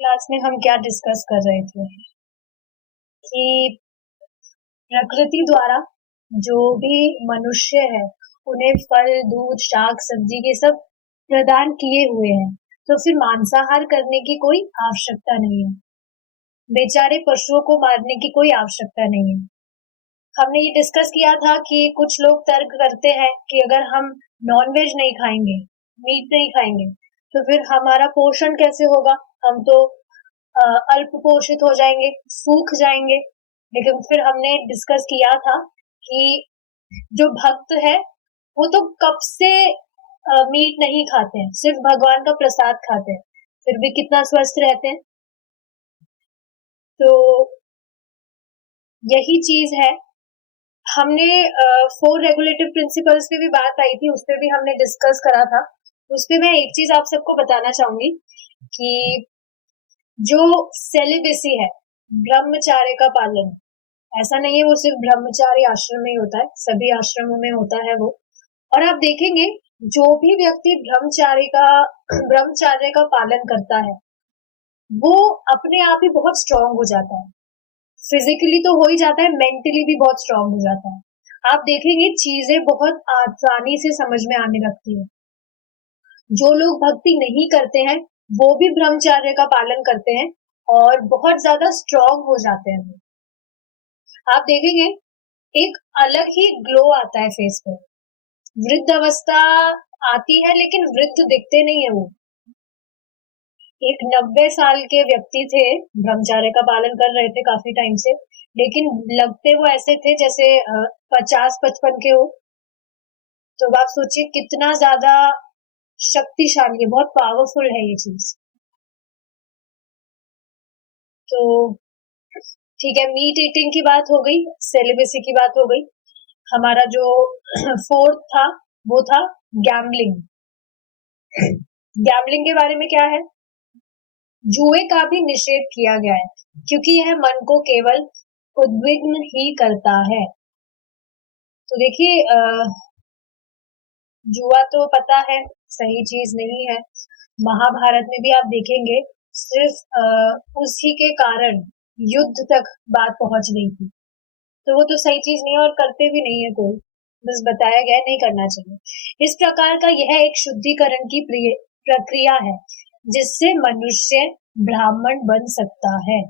Class में हम क्या डिस्कस कर रहे थे कि प्रकृति द्वारा जो भी मनुष्य है उन्हें फल, दूध, शाक, सब्जी ये सब प्रदान किए हुए हैं, तो फिर मांसाहार करने की कोई आवश्यकता नहीं है। बेचारे पशुओं को मारने की कोई आवश्यकता नहीं है। हमने ये डिस्कस किया था कि कुछ लोग तर्क करते हैं कि अगर हम नॉनवेज नहीं खाएंगे, मीट नहीं खाएंगे, तो फिर हमारा पोषण कैसे होगा? हम तो अल्प पोषित हो जाएंगे, सूख जाएंगे। लेकिन फिर हमने डिस्कस किया था कि जो भक्त है वो तो कब से मीट नहीं खाते हैं, सिर्फ भगवान का प्रसाद खाते हैं, फिर भी कितना स्वस्थ रहते हैं। तो यही चीज है। हमने 4 रेगुलेटिव प्रिंसिपल्स पे भी बात आई थी, उस पे भी हमने डिस्कस करा था। उस पे मैं एक चीज आप सबको बताना चाहूंगी कि जो सेलिबेसी है, ब्रह्मचार्य का पालन, ऐसा नहीं है वो सिर्फ ब्रह्मचारी आश्रम में ही होता है, सभी आश्रमों में होता है वो। और आप देखेंगे जो भी व्यक्ति ब्रह्मचार्य का पालन करता है वो अपने आप ही बहुत स्ट्रांग हो जाता है। फिजिकली तो हो ही जाता है, मेंटली भी बहुत स्ट्रांग हो जाता है। आप देखेंगे चीजें बहुत आसानी से समझ में आने लगती है। जो लोग भक्ति नहीं करते हैं वो भी ब्रह्मचर्य का पालन करते हैं और बहुत ज्यादा स्ट्रांग हो जाते हैं। आप देखेंगे एक अलग ही ग्लो आता है फेस पे। वृद्ध अवस्था आती है लेकिन वृद्ध दिखते नहीं है वो। एक 90 साल के व्यक्ति थे, ब्रह्मचर्य का पालन कर रहे थे काफी टाइम से, लेकिन लगते वो ऐसे थे जैसे 50-55 के हो। तो आप सोचिए कितना ज्यादा शक्तिशाली है, बहुत पावरफुल है ये चीज। तो ठीक है, मीट ईटिंग की बात हो गई, सेलिबेसी की बात हो गई। हमारा जो फोर्थ था वो था गैम्बलिंग। गैम्बलिंग के बारे में क्या है? जुए का भी निषेध किया गया है क्योंकि यह मन को केवल उद्विग्न ही करता है। तो देखिए जुआ तो पता है सही चीज नहीं है। महाभारत में भी आप देखेंगे सिर्फ उसी के कारण युद्ध तक बात पहुंच गई थी। तो वो तो सही चीज नहीं है और करते भी नहीं है कोई, बस बताया गया नहीं करना चाहिए। इस प्रकार का यह एक शुद्धिकरण की प्रक्रिया है जिससे मनुष्य ब्राह्मण बन सकता है।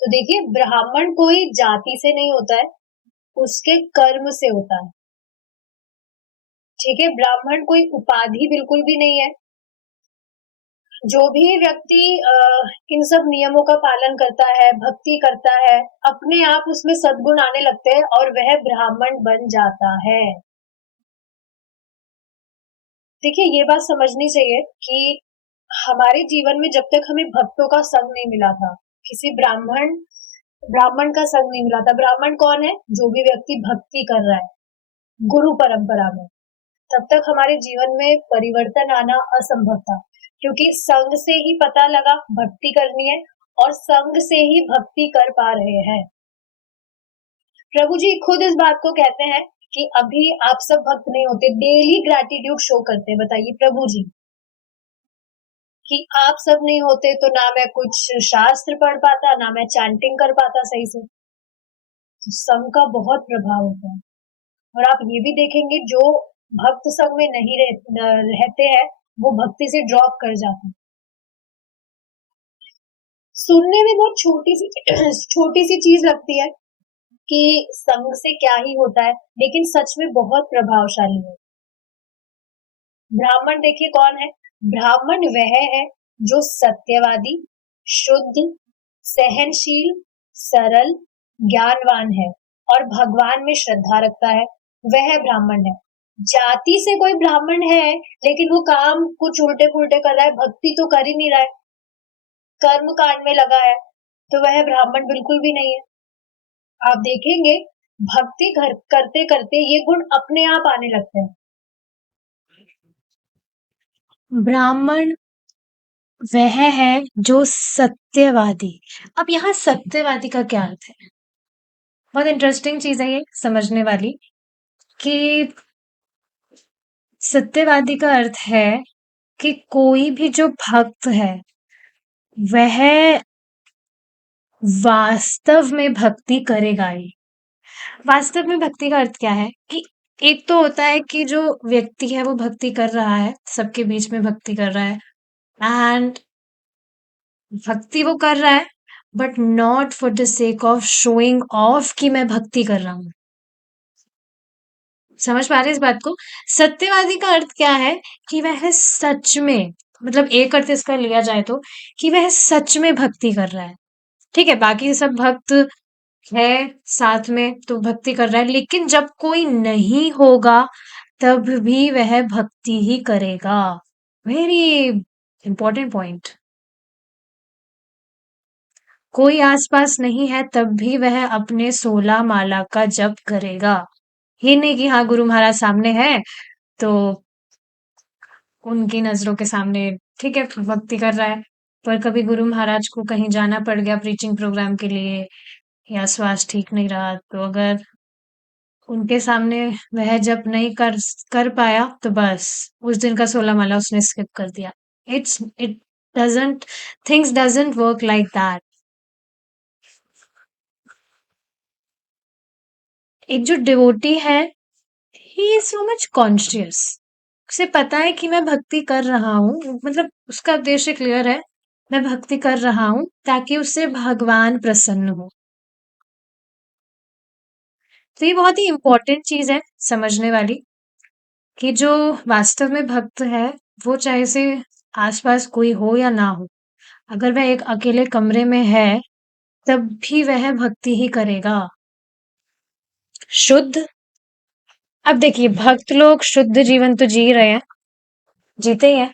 तो देखिए ब्राह्मण कोई जाति से नहीं होता है, उसके कर्म से होता है। ठीक है, ब्राह्मण कोई उपाधि बिल्कुल भी नहीं है। जो भी व्यक्ति इन सब नियमों का पालन करता है, भक्ति करता है, अपने आप उसमें सद्गुण आने लगते हैं और वह ब्राह्मण बन जाता है। देखिए ये बात समझनी चाहिए कि हमारे जीवन में जब तक हमें भक्तों का संग नहीं मिला था, किसी ब्राह्मण ब्राह्मण का संग नहीं मिला था। ब्राह्मण कौन है? जो भी व्यक्ति भक्ति कर रहा है गुरु परंपरा में, तब तक हमारे जीवन में परिवर्तन आना असंभव था, क्योंकि संग से ही पता लगा भक्ति करनी है और संग से ही भक्ति कर पा रहे हैं। प्रभु जी खुद इस बात को कहते हैं कि अभी आप सब भक्त नहीं होते, डेली ग्रैटिट्यूड शो करते हैं। बताइए प्रभु जी कि आप सब नहीं होते तो ना मैं कुछ शास्त्र पढ़ पाता, ना मैं चैंटिंग कर पाता सही से। तो संग का बहुत प्रभाव होता है। और आप ये भी देखेंगे जो भक्त संग में नहीं रहते हैं वो भक्ति से ड्रॉप कर जाते हैं। सुनने में बहुत छोटी सी चीज लगती है कि संग से क्या ही होता है, लेकिन सच में बहुत प्रभावशाली है। ब्राह्मण देखिए कौन है? ब्राह्मण वह है जो सत्यवादी, शुद्ध, सहनशील, सरल, ज्ञानवान है और भगवान में श्रद्धा रखता है, वह ब्राह्मण है। जाति से कोई ब्राह्मण है लेकिन वो काम कुछ उल्टे पुल्टे कर रहा है, भक्ति तो कर ही नहीं रहा है, कर्म कांड में लगा है, तो वह ब्राह्मण बिल्कुल भी नहीं है। आप देखेंगे भक्ति करते करते ये गुण अपने आप आने लगते हैं। ब्राह्मण वह है जो सत्यवादी। अब यहाँ सत्यवादी का क्या अर्थ है? बहुत इंटरेस्टिंग चीज है ये समझने वाली कि सत्यवादी का अर्थ है कि कोई भी जो भक्त है वह वास्तव में भक्ति करेगा ही। वास्तव में भक्ति का अर्थ क्या है कि एक तो होता है कि जो व्यक्ति है वो भक्ति कर रहा है, सबके बीच में भक्ति कर रहा है, एंड भक्ति वो कर रहा है but not for the sake of showing off कि मैं भक्ति कर रहा हूँ। समझ पा रहे हैं इस बात को? सत्यवादी का अर्थ क्या है कि वह सच में, मतलब एक अर्थ इसका लिया जाए तो, कि वह सच में भक्ति कर रहा है। ठीक है, बाकी सब भक्त है साथ में तो भक्ति कर रहा है, लेकिन जब कोई नहीं होगा तब भी वह भक्ति ही करेगा। Very important point. कोई आसपास नहीं है तब भी वह अपने 16 माला का जप करेगा। ये नहीं कि हाँ गुरु महाराज सामने है तो उनकी नजरों के सामने ठीक है भक्ति कर रहा है, पर कभी गुरु महाराज को कहीं जाना पड़ गया प्रीचिंग प्रोग्राम के लिए या स्वास्थ्य ठीक नहीं रहा, तो अगर उनके सामने वह जब नहीं कर पाया तो बस उस दिन का 16 माला उसने स्किप कर दिया। It doesn't things doesn't work like that. एक जो डिवोटी है, he is so much conscious. उसे पता है कि मैं भक्ति कर रहा हूँ, मतलब उसका उद्देश्य क्लियर है, मैं भक्ति कर रहा हूँ ताकि उससे भगवान प्रसन्न हो। तो ये बहुत ही इंपॉर्टेंट चीज है समझने वाली, कि जो वास्तव में भक्त है वो चाहे से आसपास कोई हो या ना हो, अगर वह एक अकेले कमरे में है तब भी वह भक्ति ही करेगा। शुद्ध, अब देखिए भक्त लोग शुद्ध जीवन तो जी रहे हैं, जीते ही हैं,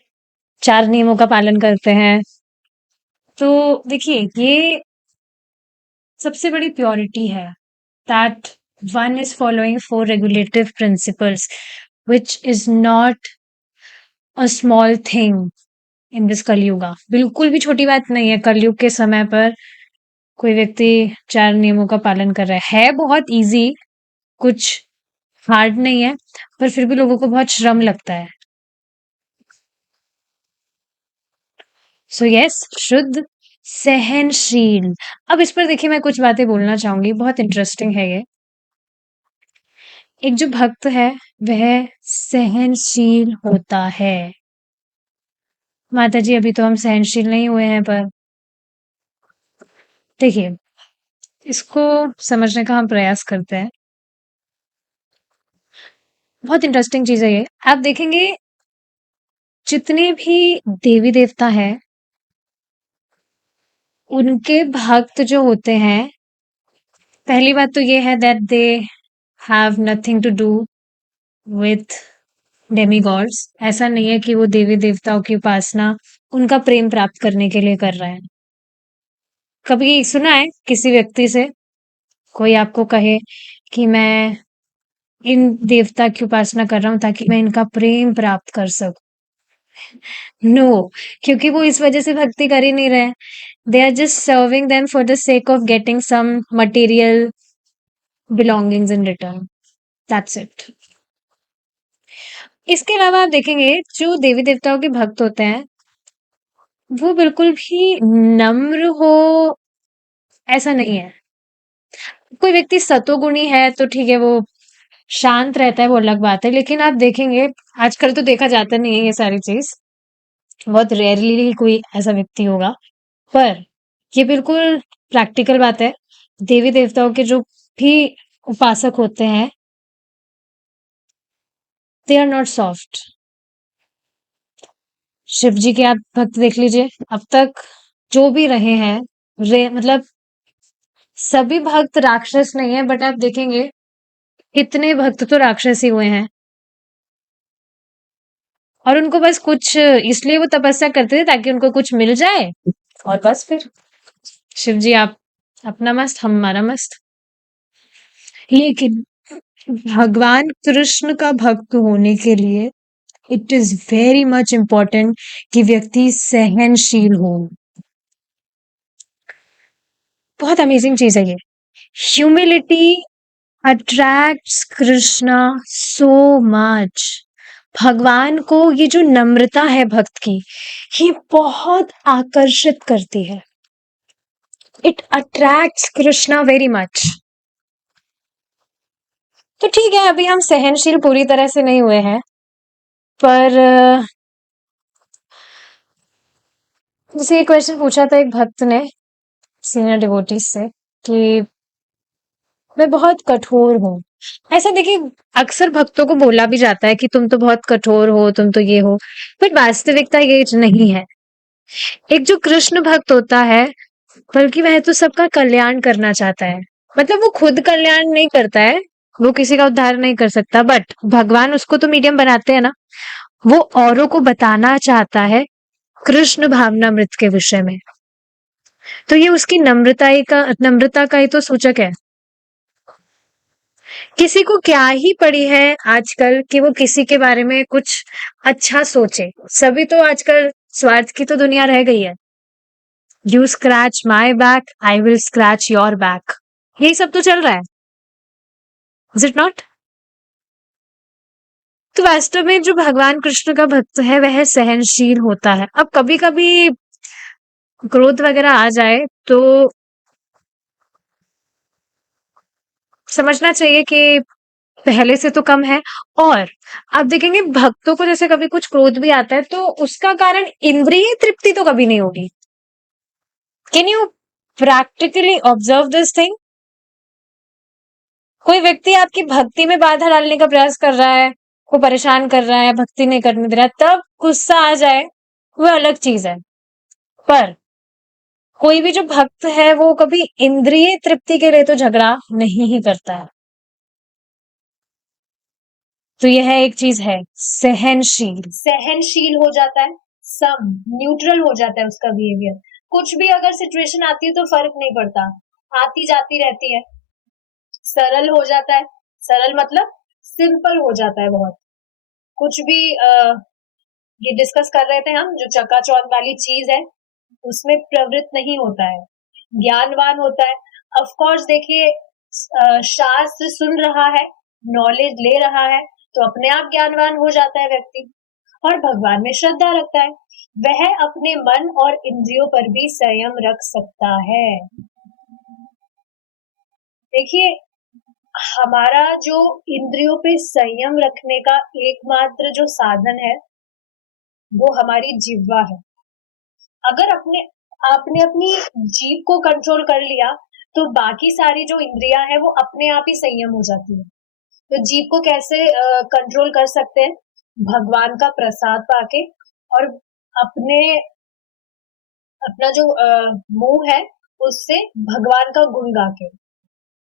4 नियमों का पालन करते हैं। तो देखिए ये सबसे बड़ी प्योरिटी है, that one is following 4 regulative principles, which is not a small thing in this Kalyuga. बिल्कुल भी छोटी बात नहीं है कलयुग के समय पर कोई व्यक्ति 4 नियमों का पालन कर रहा है बहुत इजी, कुछ हार्ड नहीं है, पर फिर भी लोगों को बहुत श्रम लगता है। सो यस, शुद्ध, सहनशील। अब इस पर देखिए मैं कुछ बातें बोलना चाहूंगी, बहुत इंटरेस्टिंग है ये। एक जो भक्त है वह सहनशील होता है। माता जी अभी तो हम सहनशील नहीं हुए हैं, पर देखिए इसको समझने का हम प्रयास करते हैं। बहुत इंटरेस्टिंग चीज है ये। आप देखेंगे जितने भी देवी देवता हैं उनके भक्त जो होते हैं, पहली बात तो ये है that they have nothing to do with demigods. ऐसा नहीं है कि वो देवी देवताओं की उपासना उनका प्रेम प्राप्त करने के लिए कर रहे हैं। कभी सुना है किसी व्यक्ति से कोई आपको कहे कि मैं इन देवता की उपासना कर रहा हूं ताकि मैं इनका प्रेम प्राप्त कर सकूं? नो, क्योंकि वो इस वजह से भक्ति कर ही नहीं रहे। They are just serving them for the sake of getting some material belongings in return, that's it. इसके अलावा आप देखेंगे जो देवी देवताओं के भक्त होते हैं वो बिल्कुल भी नम्र हो ऐसा नहीं है। कोई व्यक्ति सतोगुणी है तो ठीक है, वो शांत रहता है वो अलग बात है, लेकिन आप देखेंगे आजकल तो देखा जाता नहीं है ये सारी चीज, बहुत रेयरली कोई ऐसा व्यक्ति होगा, पर ये बिल्कुल प्रैक्टिकल बात है। देवी देवताओं के जो भी उपासक होते हैं they are not soft. Shiv ji के आप भक्त देख लीजिए, अब तक जो भी रहे हैं मतलब सभी भक्त राक्षस नहीं है, बट आप देखेंगे कितने भक्त तो राक्षस ही हुए हैं, और उनको बस कुछ इसलिए वो तपस्या करते थे ताकि उनको कुछ मिल जाए, और बस फिर शिव जी आप अपना मस्त हम हमारा मस्त। लेकिन भगवान कृष्ण का भक्त होने के लिए it is very much important कि व्यक्ति सहनशील हो। बहुत अमेजिंग चीज है ये। Humility attracts Krishna so much. भगवान को ये जो नम्रता है भक्त की, ये बहुत आकर्षित करती है। It attracts Krishna very much. तो ठीक है, अभी हम सहनशील पूरी तरह से नहीं हुए हैं, पर जैसे ये क्वेश्चन पूछा था एक भक्त ने सीनियर डिवोटीज से कि मैं बहुत कठोर हूँ। ऐसा देखिए, अक्सर भक्तों को बोला भी जाता है कि तुम तो बहुत कठोर हो, तुम तो ये हो, बट वास्तविकता ये नहीं है। एक जो कृष्ण भक्त होता है, बल्कि वह तो सबका कल्याण करना चाहता है। मतलब वो खुद कल्याण नहीं करता है, वो किसी का उद्धार नहीं कर सकता, बट भगवान उसको तो मीडियम बनाते हैं ना, वो औरों को बताना चाहता है कृष्ण भावनामृत के विषय में। तो ये उसकी नम्रता का ही तो सूचक है। किसी को क्या ही पड़ी है आजकल कि वो किसी के बारे में कुछ अच्छा सोचे। सभी तो आजकल स्वार्थ की तो दुनिया रह गई है। You scratch my back, I will scratch your back, यही सब तो चल रहा है, इज इट नॉट? तो वास्तव में जो भगवान कृष्ण का भक्त है वह सहनशील होता है। अब कभी कभी क्रोध वगैरह आ जाए तो समझना चाहिए कि पहले से तो कम है। और आप देखेंगे भक्तों को जैसे कभी कुछ क्रोध भी आता है तो उसका कारण इंद्रिय तृप्ति तो कभी नहीं होगी। Can you practically observe this thing? कोई व्यक्ति आपकी भक्ति में बाधा डालने का प्रयास कर रहा है, को परेशान कर रहा है, भक्ति नहीं करने दे रहा है, तब गुस्सा आ जाए, वो अलग चीज है। पर कोई भी जो भक्त है वो कभी इंद्रिय तृप्ति के लिए तो झगड़ा नहीं ही करता है। तो यह एक चीज है, सहनशील हो जाता है, सम न्यूट्रल हो जाता है उसका बिहेवियर। कुछ भी अगर सिचुएशन आती है तो फर्क नहीं पड़ता, आती जाती रहती है। सरल हो जाता है, सरल मतलब सिंपल हो जाता है बहुत। कुछ भी ये डिस्कस कर रहे थे हम, जो चकाचौंध वाली चीज है उसमें प्रवृत्त नहीं होता है, ज्ञानवान होता है। ऑफ कोर्स देखिए, शास्त्र सुन रहा है, नॉलेज ले रहा है, तो अपने आप ज्ञानवान हो जाता है व्यक्ति, और भगवान में श्रद्धा रखता है, वह अपने मन और इंद्रियों पर भी संयम रख सकता है। देखिए, हमारा जो इंद्रियों पे संयम रखने का एकमात्र जो साधन है वो हमारी जिह्वा है। अगर आपने अपनी जीभ को कंट्रोल कर लिया तो बाकी सारी जो इंद्रियां हैं वो अपने आप ही संयम हो जाती है। तो जीभ को कैसे कंट्रोल कर सकते हैं? भगवान का प्रसाद पाके, और अपने अपना जो मुंह है उससे भगवान का गुण गा के,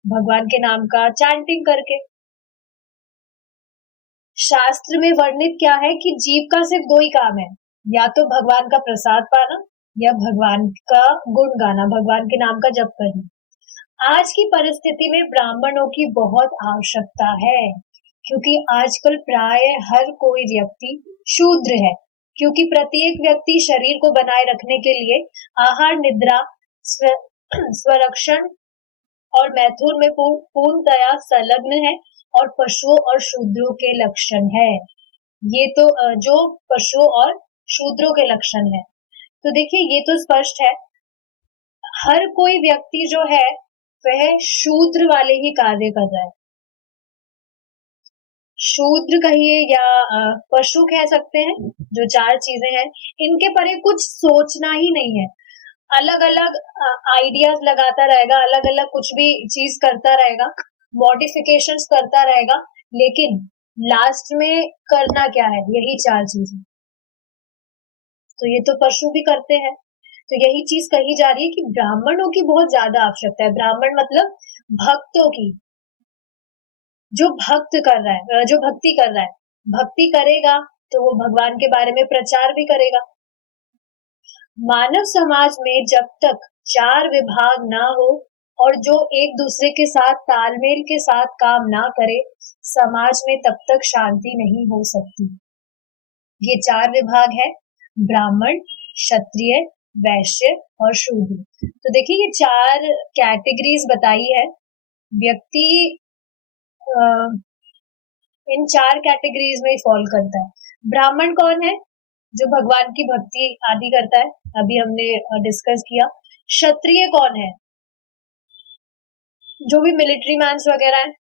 भगवान के नाम का चैंटिंग करके। शास्त्र में वर्णित क्या है कि जीव का सिर्फ दो ही काम है, या तो भगवान का प्रसाद पाना या भगवान का गुण गाना, भगवान के नाम का जप करना। आज की परिस्थिति में ब्राह्मणों की बहुत आवश्यकता है, क्योंकि आजकल प्राय हर कोई व्यक्ति शूद्र है, क्योंकि प्रत्येक व्यक्ति शरीर को बनाए रखने के लिए आहार, निद्रा, स्वरक्षण और मैथुन में पूर्णतया संलग्न है, और पशुओं और शूद्रों के लक्षण है। ये तो जो पशुओं और शूद्रों के लक्षण है। तो देखिए, ये तो स्पष्ट है, हर कोई व्यक्ति जो है वह शूद्र वाले ही कार्य कर रहा है। शूद्र कहिए या पशु कह सकते हैं, जो चार चीजें हैं, इनके परे कुछ सोचना ही नहीं है। अलग अलग आइडियाज लगाता रहेगा, अलग अलग कुछ भी चीज करता रहेगा, मॉडिफिकेशंस करता रहेगा, लेकिन लास्ट में करना क्या है? यही चार चीजें। तो ये तो पशु भी करते हैं। तो यही चीज कही जा रही है कि ब्राह्मणों की बहुत ज्यादा आवश्यकता है। ब्राह्मण मतलब भक्तों की, जो भक्त कर रहा है, जो भक्ति कर रहा है, भक्ति करेगा तो वो भगवान के बारे में प्रचार भी करेगा। मानव समाज में जब तक चार विभाग ना हो और जो एक दूसरे के साथ तालमेल के साथ काम ना करे, समाज में तब तक शांति नहीं हो सकती। ये चार विभाग है, ब्राह्मण, क्षत्रिय, वैश्य और शूद्र। तो देखिए, ये चार कैटेगरीज बताई है। व्यक्ति इन 4 कैटेगरीज में फॉल करता है। ब्राह्मण कौन है? जो भगवान की भक्ति आदि करता है, अभी हमने डिस्कस किया। क्षत्रिय कौन है? जो भी मिलिट्री मैन्स वगैरह है,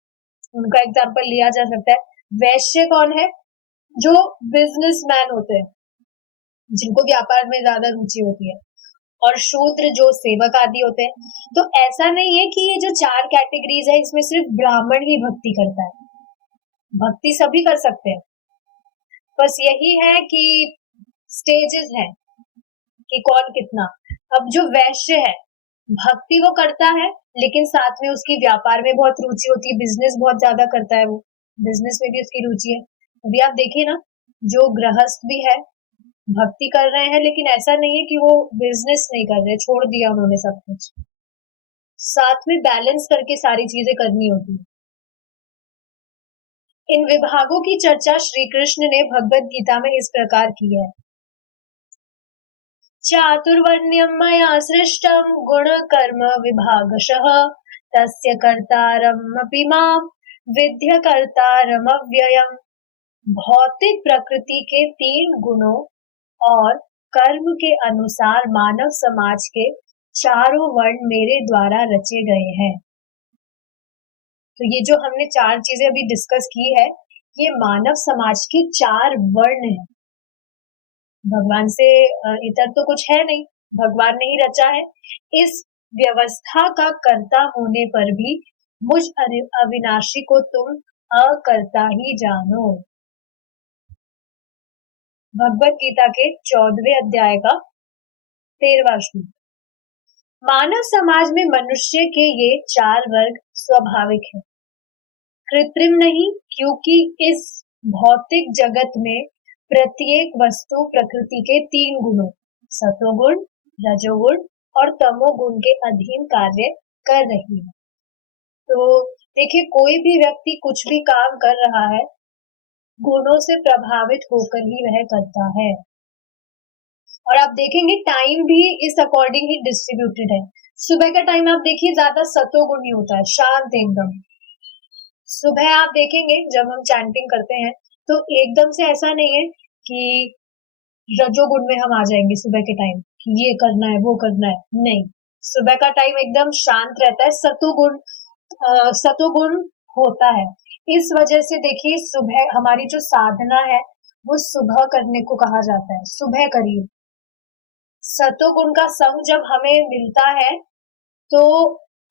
उनका एग्जाम्पल लिया जा सकता है। वैश्य कौन है? जो बिजनेसमैन होते हैं, जिनको व्यापार में ज्यादा रुचि होती है। और शूद्र जो सेवक आदि होते हैं। तो ऐसा नहीं है कि ये जो 4 कैटेगरीज है इसमें सिर्फ ब्राह्मण ही भक्ति करता है, भक्ति सभी कर सकते हैं। बस यही है कि स्टेजेस है कि कौन कितना। अब जो वैश्य है, भक्ति वो करता है लेकिन साथ में उसकी व्यापार में बहुत रुचि होती है, बिजनेस बहुत ज्यादा करता है, वो बिजनेस में भी उसकी रुचि है। अभी आप देखिए ना, जो गृहस्थ भी है भक्ति कर रहे हैं, लेकिन ऐसा नहीं है कि वो बिजनेस नहीं कर रहे, छोड़ दिया उन्होंने सब कुछ, साथ में बैलेंस करके सारी चीजें करनी होती है। इन विभागों की चर्चा श्री कृष्ण ने भगवत गीता में इस प्रकार की है। चातुर्वर्ण्यं मया सृष्टं गुण कर्म विभागशः तस्य कर्तारमपि मां विद्य कर्तारमव्ययम्। भौतिक प्रकृति के 3 गुणों और कर्म के अनुसार मानव समाज के चारों वर्ण मेरे द्वारा रचे गए हैं। तो ये जो हमने 4 चीजें अभी डिस्कस की है, ये मानव समाज के 4 वर्ण हैं। भगवान से इतर तो कुछ है नहीं, भगवान ने ही रचा है। इस व्यवस्था का कर्ता होने पर भी मुझ अविनाशी को तुम अकर्ता ही जानो। भगवत गीता के 14वें अध्याय का 13वां श्लोक। मानव समाज में मनुष्य के ये 4 वर्ग स्वाभाविक है, कृत्रिम नहीं, क्योंकि इस भौतिक जगत में प्रत्येक वस्तु प्रकृति के 3 गुणों सतोगुण, रजोगुण और तमोगुण के अधीन कार्य कर रही है। तो देखिए, कोई भी व्यक्ति कुछ भी काम कर रहा है, गुणों से प्रभावित होकर ही वह करता है। और आप देखेंगे टाइम भी इस अकॉर्डिंग ही डिस्ट्रीब्यूटेड है। सुबह का टाइम आप देखिए ज्यादा सतोगुण ही होता है, शांत एकदम। सुबह आप देखेंगे जब हम चैंटिंग करते हैं तो एकदम से ऐसा नहीं है कि रजोगुण में हम आ जाएंगे सुबह के टाइम कि ये करना है वो करना है, नहीं। सुबह का टाइम एकदम शांत रहता है, सतोगुण होता है। इस वजह से देखिए सुबह हमारी जो साधना है वो सुबह करने को कहा जाता है, सुबह करिए। सतोगुण का संग जब हमें मिलता है तो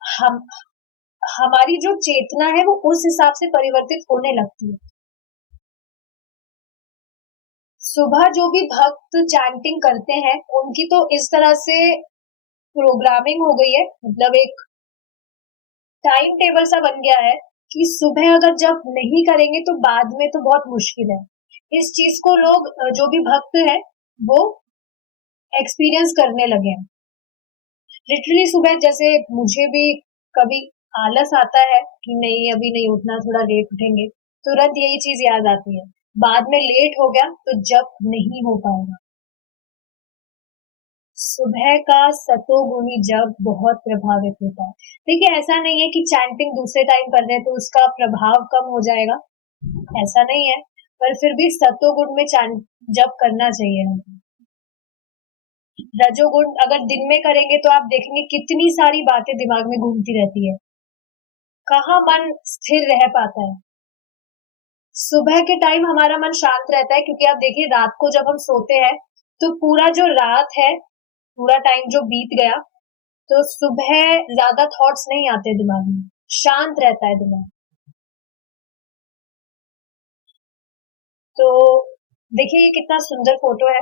हम हमारी जो चेतना है वो उस हिसाब से परिवर्तित होने लगती है। सुबह जो भी भक्त चैंटिंग करते हैं उनकी तो इस तरह से प्रोग्रामिंग हो गई है, मतलब एक टाइम टेबल सा बन गया है कि सुबह अगर जब नहीं करेंगे तो बाद में तो बहुत मुश्किल है। इस चीज को लोग जो भी भक्त है वो एक्सपीरियंस करने लगे हैं। लिटरली सुबह जैसे मुझे भी कभी आलस आता है कि नहीं अभी नहीं उठना, थोड़ा लेट उठेंगे, तुरंत यही चीज याद आती है। बाद में लेट हो गया तो जब नहीं हो पाएगा। सुबह का सतोगुणी जब बहुत प्रभावित होता है। देखिए ऐसा नहीं है कि चैंटिंग दूसरे टाइम कर रहे हैं तो उसका प्रभाव कम हो जाएगा, ऐसा नहीं है। पर फिर भी सतोगुण में चैंट जब करना चाहिए हमको। रजोगुण अगर दिन में करेंगे तो आप देखेंगे कितनी सारी बातें दिमाग में घूमती रहती है, कहाँ मन स्थिर रह पाता है। सुबह के टाइम हमारा मन शांत रहता है क्योंकि आप देखिए रात को जब हम सोते हैं तो पूरा जो रात है, पूरा टाइम जो बीत गया, तो सुबह ज्यादा थॉट्स नहीं आते दिमाग में, शांत रहता है दिमाग। तो देखिए ये कितना सुंदर फोटो है।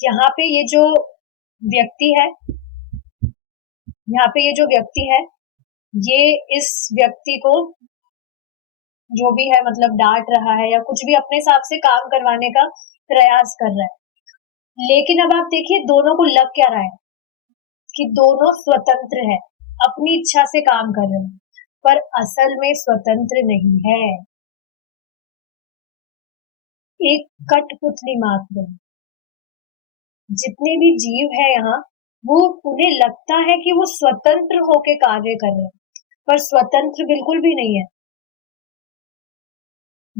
यहाँ पे ये जो व्यक्ति है, यहाँ पे ये जो व्यक्ति है, ये इस व्यक्ति को जो भी है मतलब डांट रहा है या कुछ भी अपने हिसाब से काम करवाने का प्रयास कर रहा है। लेकिन अब आप देखिए दोनों को लग क्या रहा है कि दोनों स्वतंत्र है, अपनी इच्छा से काम कर रहे हैं, पर असल में स्वतंत्र नहीं है, एक कठपुतली मात्र है। जितने भी जीव है यहाँ, वो उन्हें लगता है कि वो स्वतंत्र होके कार्य कर रहे हैं, पर स्वतंत्र बिल्कुल भी नहीं है।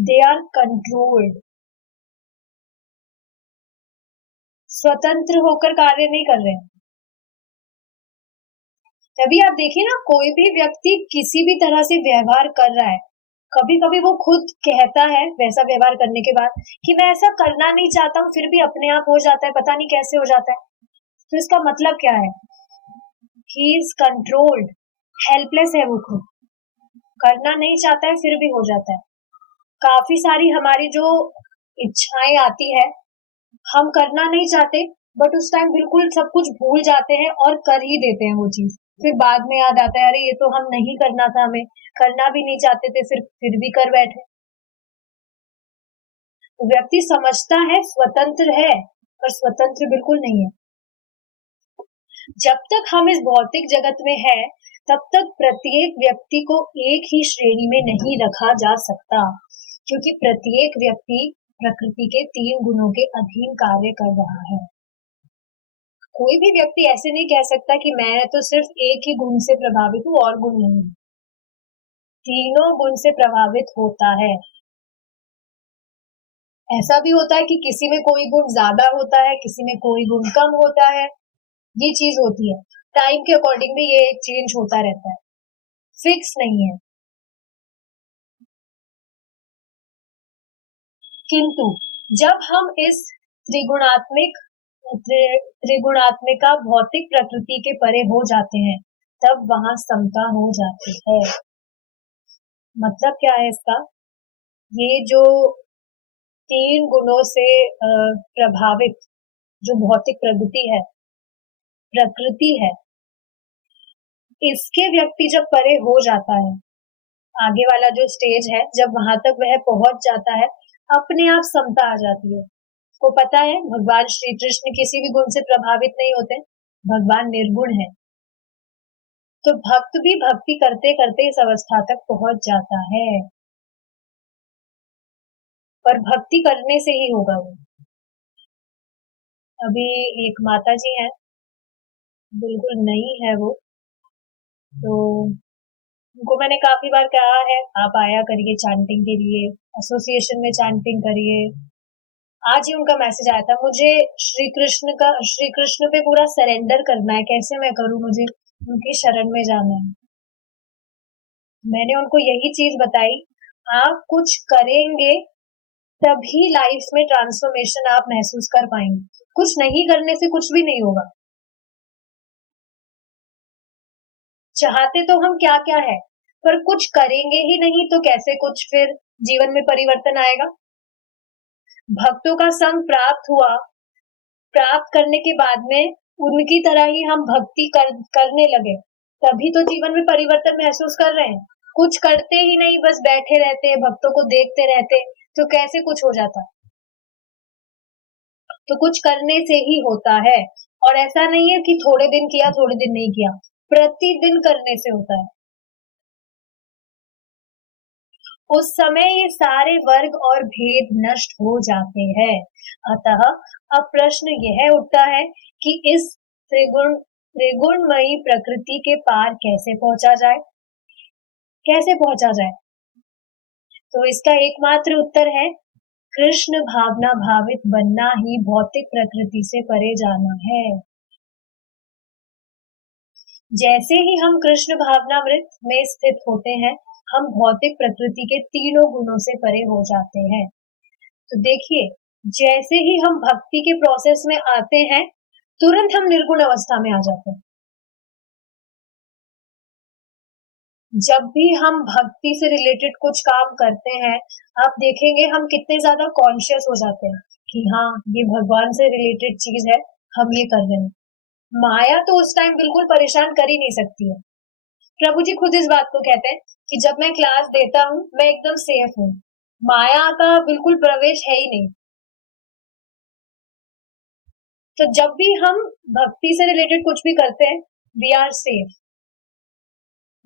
दे आर कंट्रोल्ड, स्वतंत्र होकर कार्य नहीं कर रहे हैं। तभी आप देखिए ना, कोई भी व्यक्ति किसी भी तरह से व्यवहार कर रहा है, कभी कभी वो खुद कहता है वैसा व्यवहार करने के बाद कि मैं ऐसा करना नहीं चाहता हूँ, फिर भी अपने आप हो जाता है, पता नहीं कैसे हो जाता है। तो इसका मतलब क्या है? ही इज कंट्रोल्ड, हेल्पलेस है वो खुद, करना नहीं चाहता है फिर भी हो जाता है। काफी सारी हमारी जो इच्छाएं आती है, हम करना नहीं चाहते, बट उस टाइम बिल्कुल सब कुछ भूल जाते हैं और कर ही देते हैं वो चीज। फिर बाद में याद आता है, अरे ये तो हम नहीं करना था, हमें करना भी नहीं चाहते थे, फिर भी कर बैठे। तो व्यक्ति समझता है स्वतंत्र है, पर स्वतंत्र बिल्कुल नहीं है। जब तक हम इस भौतिक जगत में है, तब तक प्रत्येक व्यक्ति को एक ही श्रेणी में नहीं रखा जा सकता, क्योंकि प्रत्येक व्यक्ति प्रकृति के 3 गुणों के अधीन कार्य कर रहा है। कोई भी व्यक्ति ऐसे नहीं कह सकता कि मैं तो सिर्फ एक ही गुण से प्रभावित हूँ और गुण नहीं, तीनों गुण से प्रभावित होता है। ऐसा भी होता है कि किसी में कोई गुण ज्यादा होता है, किसी में कोई गुण कम होता है, ये चीज होती है। टाइम के अकॉर्डिंग भी ये चेंज होता रहता है, फिक्स नहीं है। किंतु जब हम इस त्रिगुणात्मक त्रिगुणात्मिका भौतिक प्रकृति के परे हो जाते हैं, तब वहां समता हो जाती है। मतलब क्या है इसका? ये जो 3 गुणों से प्रभावित जो भौतिक प्रकृति है, इसके व्यक्ति जब परे हो जाता है, आगे वाला जो स्टेज है, जब वहां तक वह पहुंच जाता है, अपने आप समता आ जाती है। को पता है भगवान श्री कृष्ण किसी भी गुण से प्रभावित नहीं होते, भगवान निर्गुण है। तो भक्त भी भक्ति करते करते इस अवस्था तक पहुंच जाता है, पर भक्ति करने से ही होगा वो। अभी एक माता जी हैं, बिल्कुल नई है वो, तो उनको मैंने काफी बार कहा है आप आया करिए चैंटिंग के लिए, एसोसिएशन में चैंटिंग करिए। आज ही उनका मैसेज आया था, मुझे श्री कृष्ण पे पूरा सरेंडर करना है, कैसे मैं करूं, मुझे उनकी शरण में जाना है। मैंने उनको यही चीज बताई, आप कुछ करेंगे तभी लाइफ में ट्रांसफॉर्मेशन आप महसूस कर पाएंगे, कुछ नहीं करने से कुछ भी नहीं होगा। चाहते तो हम क्या क्या है, पर कुछ करेंगे ही नहीं तो कैसे कुछ फिर जीवन में परिवर्तन आएगा? भक्तों का संग प्राप्त करने के बाद में उनकी तरह ही हम करने लगे, तभी तो जीवन में परिवर्तन महसूस कर रहे हैं। कुछ करते ही नहीं, बस बैठे रहते, भक्तों को देखते रहते, तो कैसे कुछ हो जाता? तो कुछ करने से ही होता है, और ऐसा नहीं है कि थोड़े दिन किया थोड़े दिन नहीं किया, प्रतिदिन करने से होता है। उस समय ये सारे वर्ग और भेद नष्ट हो जाते हैं। अतः अब प्रश्न यह उठता है कि इस त्रिगुणमयी प्रकृति के पार कैसे पहुंचा जाए? कैसे पहुंचा जाए? तो इसका एकमात्र उत्तर है कृष्ण भावना भावित बनना ही भौतिक प्रकृति से परे जाना है। जैसे ही हम कृष्ण भावनामृत में स्थित होते हैं, हम भौतिक प्रकृति के तीनों गुणों से परे हो जाते हैं। तो देखिए, जैसे ही हम भक्ति के प्रोसेस में आते हैं, तुरंत हम निर्गुण अवस्था में आ जाते हैं। जब भी हम भक्ति से रिलेटेड कुछ काम करते हैं, आप देखेंगे हम कितने ज्यादा कॉन्शियस हो जाते हैं कि हाँ, ये भगवान से रिलेटेड चीज है, हम ये कर रहे हैं। माया तो उस टाइम बिल्कुल परेशान कर ही नहीं सकती है। प्रभु जी खुद इस बात को कहते हैं कि जब मैं क्लास देता हूँ, मैं एकदम सेफ हूँ, माया का बिल्कुल प्रवेश है ही नहीं। तो जब भी हम भक्ति से रिलेटेड कुछ भी करते हैं, वी आर सेफ।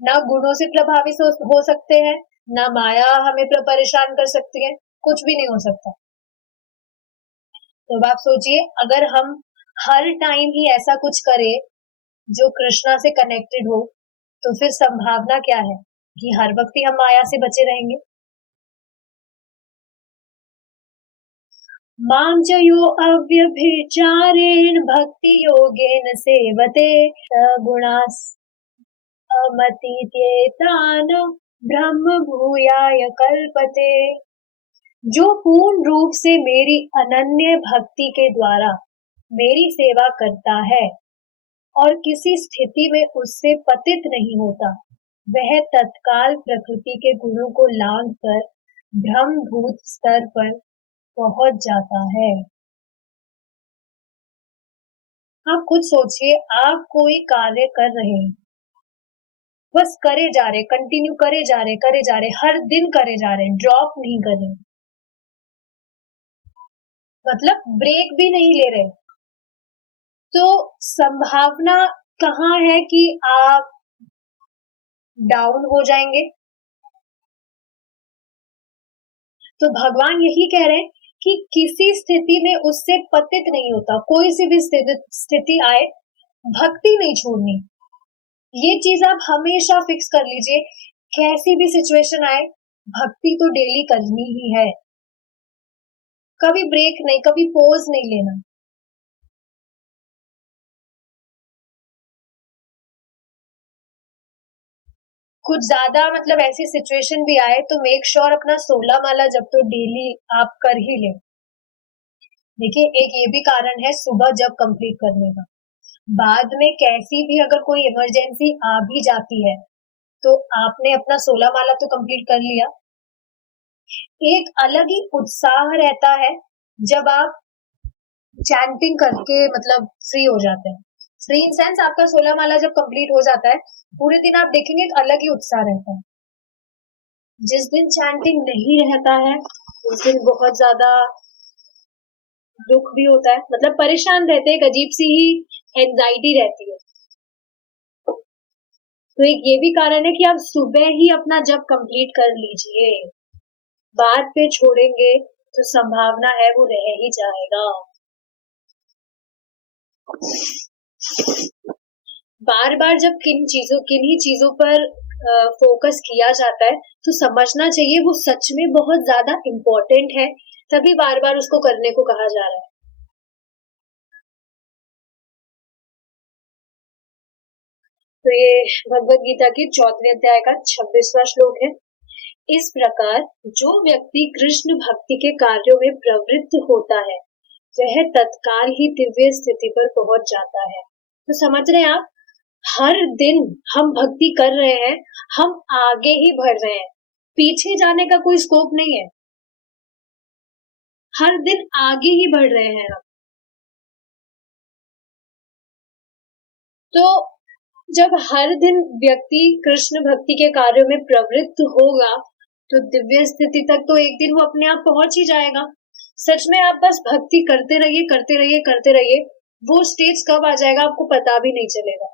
ना गुणों से प्रभावित हो सकते हैं, ना माया हमें परेशान कर सकती है, कुछ भी नहीं हो सकता। तो अब आप सोचिए, अगर हम हर टाइम ही ऐसा कुछ करें जो कृष्णा से कनेक्टेड हो, तो फिर संभावना क्या है कि हर वक्त ही हम माया से बचे रहेंगे? मां च यो अव्यभिचारेण भक्ति योगेन सेवते सगुणास अमतीत्येतान् ब्रह्म भूयाय कल्पते। जो पूर्ण रूप से मेरी अनन्य भक्ति के द्वारा मेरी सेवा करता है और किसी स्थिति में उससे पतित नहीं होता, वह तत्काल प्रकृति के गुणों को लांघ कर ब्रह्मभूत स्तर पर पहुंच जाता है। आप खुद सोचिए, आप कोई कार्य कर रहे हैं, बस करे जा रहे, कंटिन्यू करे जा रहे, हर दिन करे जा रहे, ड्रॉप नहीं कर रहे, मतलब ब्रेक भी नहीं ले रहे, तो संभावना कहाँ है कि आप डाउन हो जाएंगे। तो भगवान यही कह रहे हैं कि किसी स्थिति में उससे पतित नहीं होता, कोई सी भी स्थिति आए, भक्ति नहीं छोड़नी। ये चीज आप हमेशा फिक्स कर लीजिए, कैसी भी सिचुएशन आए, भक्ति तो डेली करनी ही है, कभी ब्रेक नहीं, कभी पॉज नहीं लेना। कुछ ज्यादा मतलब ऐसी सिचुएशन भी आए तो मेक श्योर अपना 16 माला जब तो डेली आप कर ही ले। देखिए, एक ये भी कारण है सुबह जब कंप्लीट करने का, बाद में कैसी भी अगर कोई इमरजेंसी आ भी जाती है तो आपने अपना 16 माला तो कंप्लीट कर लिया। एक अलग ही उत्साह रहता है जब आप चैंटिंग करके मतलब फ्री हो जाते हैं। फ्री इन सेंस आपका 16 माला जब कंप्लीट हो जाता है, पूरे दिन आप देखेंगे एक अलग ही उत्साह रहता है। जिस दिन चैंटिंग नहीं रहता है उस दिन बहुत ज्यादा दुख भी होता है, मतलब परेशान रहते हैं, एक अजीब सी ही एंजाइटी रहती है। तो एक ये भी कारण है कि आप सुबह ही अपना जब कंप्लीट कर लीजिए, बाद पे छोड़ेंगे तो संभावना है वो रह ही जाएगा। बार बार जब किन्हीं चीजों पर फोकस किया जाता है तो समझना चाहिए वो सच में बहुत ज्यादा इम्पोर्टेंट है, तभी बार बार उसको करने को कहा जा रहा है। तो ये भगवत गीता की 4वें अध्याय का 26वां श्लोक है। इस प्रकार जो व्यक्ति कृष्ण भक्ति के कार्यों में प्रवृत्त होता है वह तत्काल ही दिव्य स्थिति पर पहुंच जाता है। तो समझ रहे हैं आप, हर दिन हम भक्ति कर रहे हैं, हम आगे ही बढ़ रहे हैं, पीछे जाने का कोई स्कोप नहीं है, हर दिन आगे ही बढ़ रहे हैं हम। तो जब हर दिन व्यक्ति कृष्ण भक्ति के कार्यों में प्रवृत्त होगा तो दिव्य स्थिति तक तो एक दिन वो अपने आप पहुंच ही जाएगा। सच में आप बस भक्ति करते रहिए, करते रहिए, करते रहिए, वो स्टेज कब आ जाएगा आपको पता भी नहीं चलेगा।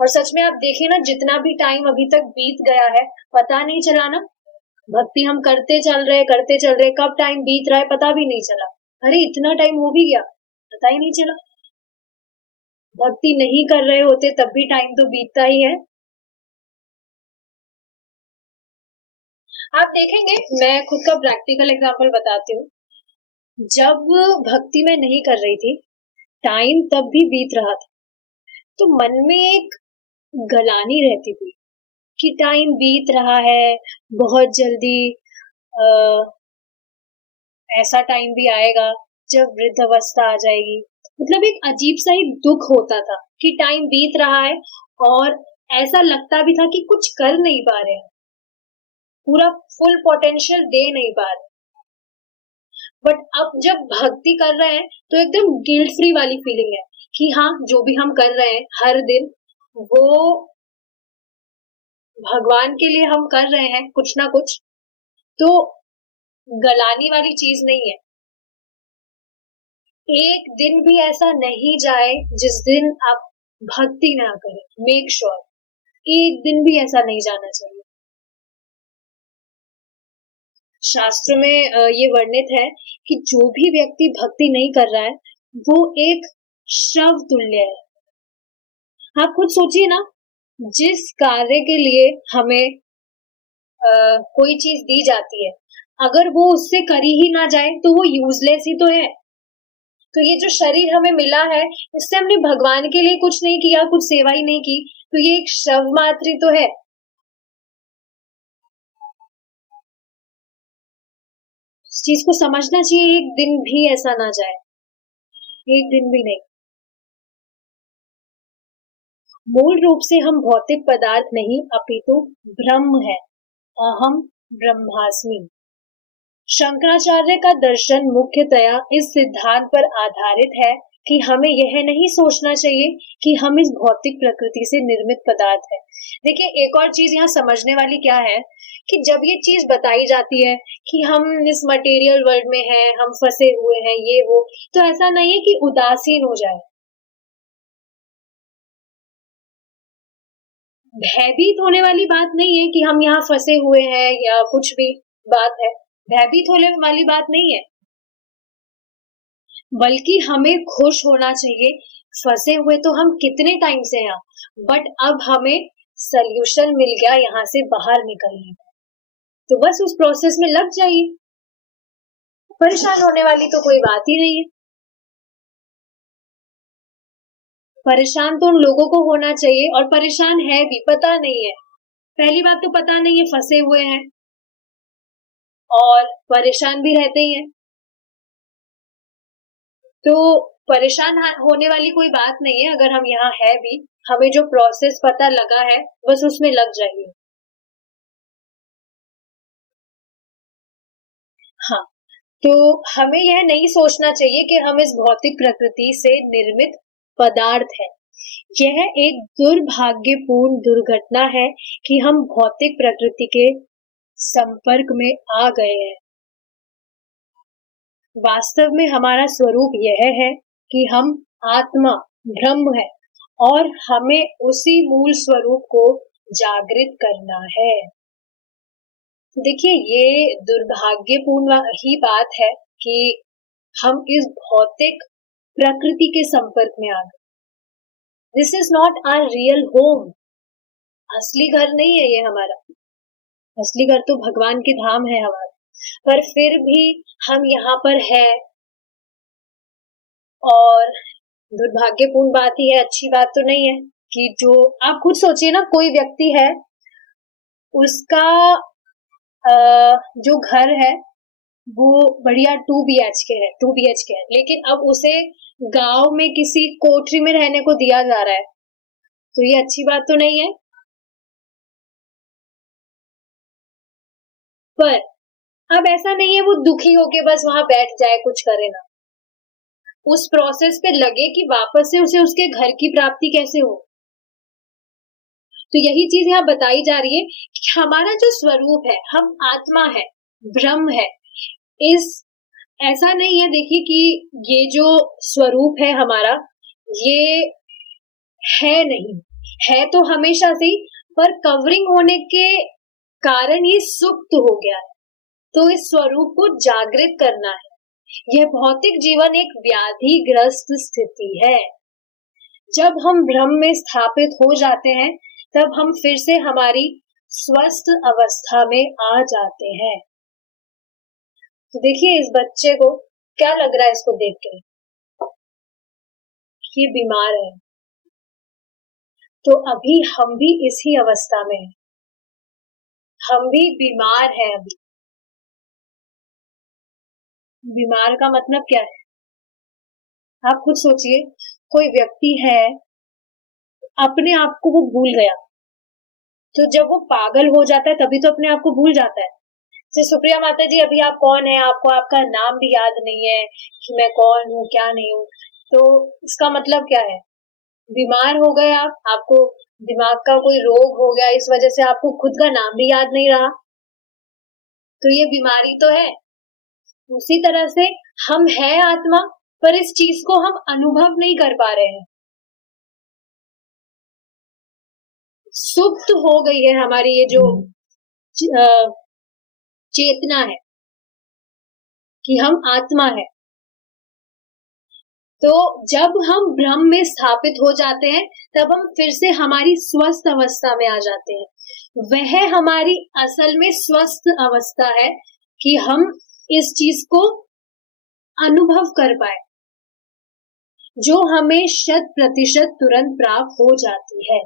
और सच में आप देखिए ना, जितना भी टाइम अभी तक बीत गया है पता नहीं चला ना, भक्ति हम करते चल रहे, कब टाइम बीत रहा है पता भी नहीं चला। अरे इतना टाइम हो भी गया, पता ही नहीं चला। भक्ति नहीं कर रहे होते तब भी टाइम तो बीतता ही है। आप देखेंगे, मैं खुद का प्रैक्टिकल एग्जांपल बताती हूँ। जब भक्ति में नहीं कर रही थी, टाइम तब भी बीत रहा था, तो मन में एक गलानी रहती थी कि टाइम बीत रहा है, बहुत जल्दी ऐसा टाइम भी आएगा जब वृद्ध अवस्था आ जाएगी। मतलब एक अजीब सा ही दुख होता था कि टाइम बीत रहा है और ऐसा लगता भी था कि कुछ कर नहीं पा रहे हैं, पूरा फुल पोटेंशियल दे नहीं पा रहे। बट अब जब भक्ति कर रहे हैं तो एकदम गिल्ट फ्री वाली फीलिंग है कि हाँ, जो भी हम कर रहे हैं हर दिन वो भगवान के लिए हम कर रहे हैं कुछ ना कुछ, तो गलानी वाली चीज नहीं है। एक दिन भी ऐसा नहीं जाए जिस दिन आप भक्ति ना करें, मेक श्योर एक दिन भी ऐसा नहीं जाना चाहिए। शास्त्र में ये वर्णित है कि जो भी व्यक्ति भक्ति नहीं कर रहा है वो एक शव तुल्य है। आप खुद सोचिए ना, जिस कार्य के लिए हमें कोई चीज दी जाती है, अगर वो उससे करी ही ना जाए तो वो यूजलेस ही तो है। तो ये जो शरीर हमें मिला है, इससे हमने भगवान के लिए कुछ नहीं किया, कुछ सेवा ही नहीं की, तो ये एक शव मात्र ही तो है। इस चीज को समझना चाहिए, एक दिन भी ऐसा ना जाए, एक दिन भी नहीं। मूल रूप से हम भौतिक पदार्थ नहीं अपितु ब्रह्म है। अहम ब्रह्मास्मि। शंकराचार्य का दर्शन मुख्यतया इस सिद्धांत पर आधारित है कि हमें यह नहीं सोचना चाहिए कि हम इस भौतिक प्रकृति से निर्मित पदार्थ है। देखिए, एक और चीज यहाँ समझने वाली क्या है कि जब ये चीज बताई जाती है कि हम इस मटेरियल वर्ल्ड में हैं, हम फंसे हुए हैं, ये वो, तो ऐसा नहीं है कि उदासीन हो जाए। भयभीत होने वाली बात नहीं है कि हम यहाँ फंसे हुए हैं या कुछ भी बात है, भयभीत होने वाली बात नहीं है, बल्कि हमें खुश होना चाहिए। फंसे हुए तो हम कितने टाइम से हैं, बट अब हमें सल्यूशन मिल गया, यहाँ से बाहर निकलने का, तो बस उस प्रोसेस में लग जाइए। परेशान होने वाली तो कोई बात ही नहीं है। परेशान तो उन लोगों को होना चाहिए, और परेशान है भी, पता नहीं है। पहली बात तो पता नहीं है, फंसे हुए हैं और परेशान भी रहते ही हैं। तो परेशान होने वाली कोई बात नहीं है। अगर हम यहाँ है भी, हमें जो प्रोसेस पता लगा है, बस उसमें लग जाइए। हाँ, तो हमें यह नहीं सोचना चाहिए कि हम इस भौतिक प्रकृति से निर्मित पदार्थ है। यह एक दुर्भाग्यपूर्ण दुर्घटना है कि हम भौतिक प्रकृति के संपर्क में आ गए हैं। वास्तव में हमारा स्वरूप यह है कि हम आत्मा ब्रह्म है, और हमें उसी मूल स्वरूप को जागृत करना है। देखिए, ये दुर्भाग्यपूर्ण ही बात है कि हम इस भौतिक प्रकृति के संपर्क में आ गए। This is not our real home. असली घर नहीं है ये हमारा। असली घर तो भगवान के धाम है हमारा, पर फिर भी हम यहाँ पर है। और दुर्भाग्यपूर्ण बात ही है, अच्छी बात तो नहीं है कि जो आप खुद सोचिए ना, कोई व्यक्ति है, उसका जो घर है वो बढ़िया 2 BHK है, 2 BHK है, लेकिन अब उसे गांव में किसी कोठरी में रहने को दिया जा रहा है, तो ये अच्छी बात तो नहीं है। पर अब ऐसा नहीं है वो दुखी होके बस वहां बैठ जाए, कुछ करे ना, उस प्रोसेस पे लगे कि वापस से उसे उसके घर की प्राप्ति कैसे हो। तो यही चीज यहाँ बताई जा रही है कि हमारा जो स्वरूप है, हम आत्मा है, ब्रह्म है। इस ऐसा नहीं है, देखिए, कि ये जो स्वरूप है हमारा, ये है नहीं, है तो हमेशा से ही, पर कवरिंग होने के कारण ये सुप्त हो गया है। तो इस स्वरूप को जागृत करना है। यह भौतिक जीवन एक व्याधिग्रस्त स्थिति है। जब हम ब्रह्म में स्थापित हो जाते हैं, तब हम फिर से हमारी स्वस्थ अवस्था में आ जाते हैं। तो देखिए, इस बच्चे को क्या लग रहा है इसको देख के, ये बीमार है। तो अभी हम भी इसी अवस्था में हैं, हम भी बीमार हैं अभी। बीमार का मतलब क्या है, आप खुद सोचिए। कोई व्यक्ति है, अपने आप को वो भूल गया, तो जब वो पागल हो जाता है तभी तो अपने आप को भूल जाता है। जैसे सुप्रिया माता जी, अभी आप कौन है, आपको आपका नाम भी याद नहीं है कि मैं कौन हूँ, क्या नहीं हूँ। तो इसका मतलब क्या है, बीमार हो गए आप, आपको दिमाग का कोई रोग हो गया, इस वजह से आपको खुद का नाम भी याद नहीं रहा, तो ये बीमारी तो है। उसी तरह से हम है आत्मा, पर इस चीज को हम अनुभव नहीं कर पा रहे हैं। सुप्त हो गई है हमारी ये जो चेतना है कि हम आत्मा है। तो जब हम ब्रह्म में स्थापित हो जाते हैं, तब हम फिर से हमारी स्वस्थ अवस्था में आ जाते हैं। वह हमारी असल में स्वस्थ अवस्था है कि हम इस चीज को अनुभव कर पाए, जो हमें 100% तुरंत प्राप्त हो जाती है।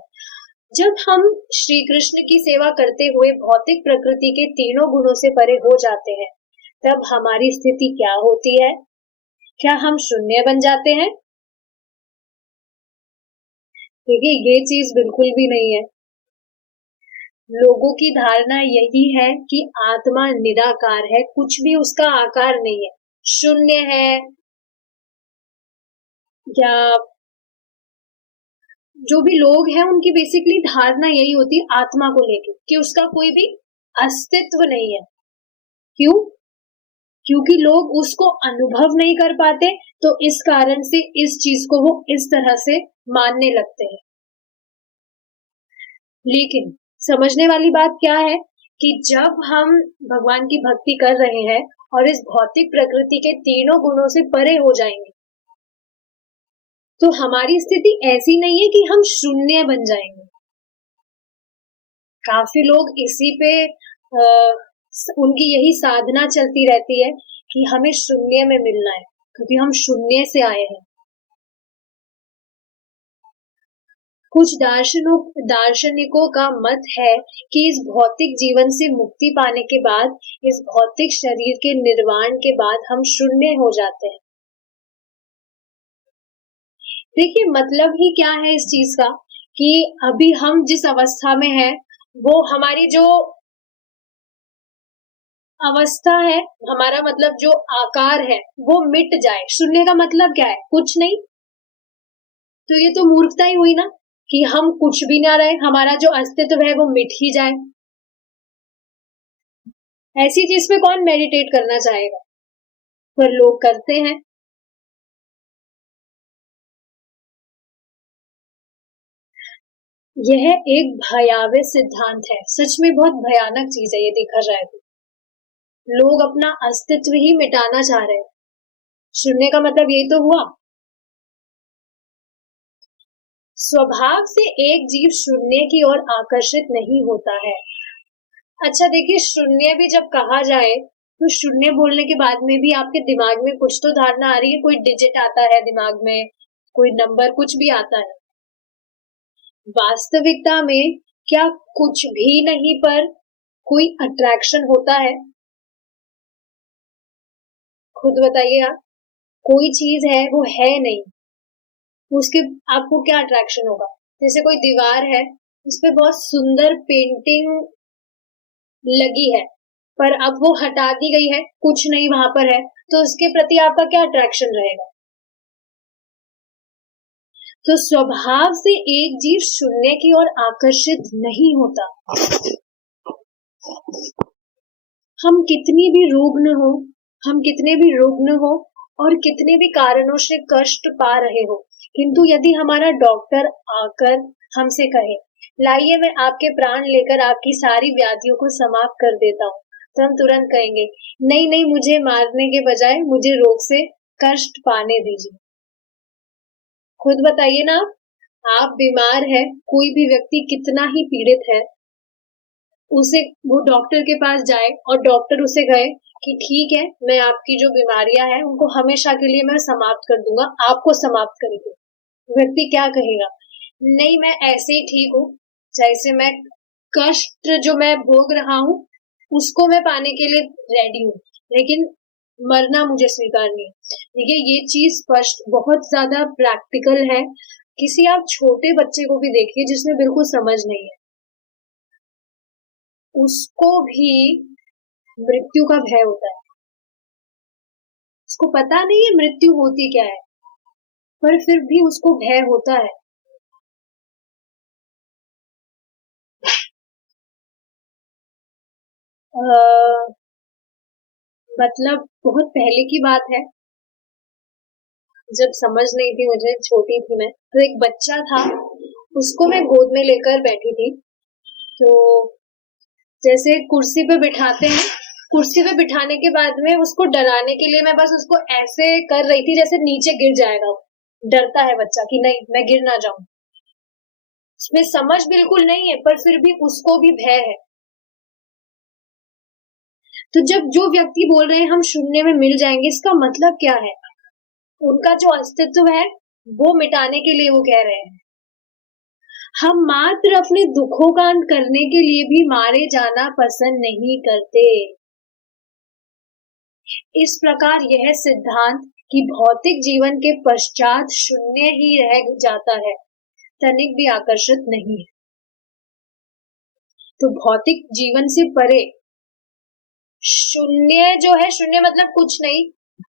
जब हम श्री कृष्ण की सेवा करते हुए भौतिक प्रकृति के तीनों गुणों से परे हो जाते हैं, तब हमारी स्थिति क्या होती है? क्या हम शून्य बन जाते हैं? देखिए, ये चीज बिल्कुल भी नहीं है। लोगों की धारणा यही है कि आत्मा निराकार है, कुछ भी उसका आकार नहीं है, शून्य है, या जो भी लोग हैं उनकी बेसिकली धारणा यही होती है आत्मा को लेकर कि उसका कोई भी अस्तित्व नहीं है। क्यों? क्योंकि लोग उसको अनुभव नहीं कर पाते, तो इस कारण से इस चीज को वो इस तरह से मानने लगते हैं। लेकिन समझने वाली बात क्या है कि जब हम भगवान की भक्ति कर रहे हैं और इस भौतिक प्रकृति के तीनों गुणों से परे हो जाएंगे, तो हमारी स्थिति ऐसी नहीं है कि हम शून्य बन जाएंगे। काफी लोग इसी पे उनकी यही साधना चलती रहती है कि हमें शून्य में मिलना है, क्योंकि हम शून्य से आए हैं। कुछ दार्शनिकों का मत है कि इस भौतिक जीवन से मुक्ति पाने के बाद, इस भौतिक शरीर के निर्वाण के बाद हम शून्य हो जाते हैं। देखिए, मतलब ही क्या है इस चीज का कि अभी हम जिस अवस्था में हैं, वो हमारी जो अवस्था है, हमारा मतलब जो आकार है, वो मिट जाए। शून्य का मतलब क्या है? कुछ नहीं। तो ये तो मूर्खता ही हुई ना, कि हम कुछ भी ना रहे, हमारा जो अस्तित्व है वो मिट ही जाए। ऐसी चीज पे कौन मेडिटेट करना चाहेगा? पर लोग करते हैं। यह एक भयावह सिद्धांत है, सच में बहुत भयानक चीज है ये, देखा जाए तो। लोग अपना अस्तित्व ही मिटाना चाह रहे हैं। शून्य का मतलब यही तो हुआ। स्वभाव से एक जीव शून्य की ओर आकर्षित नहीं होता है। अच्छा देखिए, शून्य भी जब कहा जाए तो शून्य बोलने के बाद में भी आपके दिमाग में कुछ तो धारणा आ रही है, कोई डिजिट आता है दिमाग में, कोई नंबर, कुछ भी आता है। वास्तविकता में क्या कुछ भी नहीं पर कोई अट्रैक्शन होता है? खुद बताइए आप। कोई चीज है, वो है नहीं, उसके आपको क्या अट्रैक्शन होगा? जैसे कोई दीवार है, उस पे बहुत सुंदर पेंटिंग लगी है, पर अब वो हटा दी गई है, कुछ नहीं वहां पर है, तो उसके प्रति आपका क्या अट्रैक्शन रहेगा? तो स्वभाव से एक जीव शून्य की ओर आकर्षित नहीं होता। हम कितनी भी रुग्ण हो, हम कितने भी रुग्ण हो और कितने भी कारणों से कष्ट पा रहे हो, किंतु यदि हमारा डॉक्टर आकर हमसे कहे, लाइए मैं आपके प्राण लेकर आपकी सारी व्याधियों को समाप्त कर देता हूँ, तो हम तुरंत कहेंगे, नहीं नहीं, मुझे मारने के बजाय मुझे रोग से कष्ट पाने दीजिए। खुद बताइए ना, आप बीमार है, कोई भी व्यक्ति कितना ही पीड़ित है, उसे वो डॉक्टर के पास जाए और डॉक्टर उसे कहे कि ठीक है, मैं आपकी जो बीमारियां हैं उनको हमेशा के लिए मैं समाप्त कर दूंगा, आपको समाप्त करके, व्यक्ति क्या कहेगा? नहीं, मैं ऐसे ही ठीक हूँ, जैसे मैं कष्ट जो मैं भोग रहा हूँ उसको मैं पाने के लिए रेडी हूँ, लेकिन मरना मुझे स्वीकार नहीं। देखिए, ये चीज स्पष्ट, बहुत ज्यादा प्रैक्टिकल है। किसी आप छोटे बच्चे को भी देखिए जिसमें बिल्कुल समझ नहीं है, उसको भी मृत्यु का भय होता है। उसको पता नहीं है मृत्यु होती क्या है, पर फिर भी उसको भय होता है। मतलब बहुत पहले की बात है, जब समझ नहीं थी मुझे, छोटी थी मैं, तो एक बच्चा था, उसको मैं गोद में लेकर बैठी थी। तो जैसे कुर्सी पे बिठाते हैं, कुर्सी पे बिठाने के बाद में उसको डराने के लिए मैं बस उसको ऐसे कर रही थी जैसे नीचे गिर जाएगा। डरता है बच्चा कि नहीं, मैं गिर ना जाऊं। उसमें समझ बिल्कुल नहीं है, पर फिर भी उसको भी भय है। तो जब जो व्यक्ति बोल रहे हैं हम शून्य में मिल जाएंगे, इसका मतलब क्या है? उनका जो अस्तित्व है वो मिटाने के लिए वो कह रहे हैं। हम मात्र अपने दुखों का अंत करने के लिए भी मारे जाना पसंद नहीं करते। इस प्रकार यह सिद्धांत कि भौतिक जीवन के पश्चात शून्य ही रह जाता है, तनिक भी आकर्षित नहीं है। तो भौतिक जीवन से परे शून्य जो है, शून्य मतलब कुछ नहीं,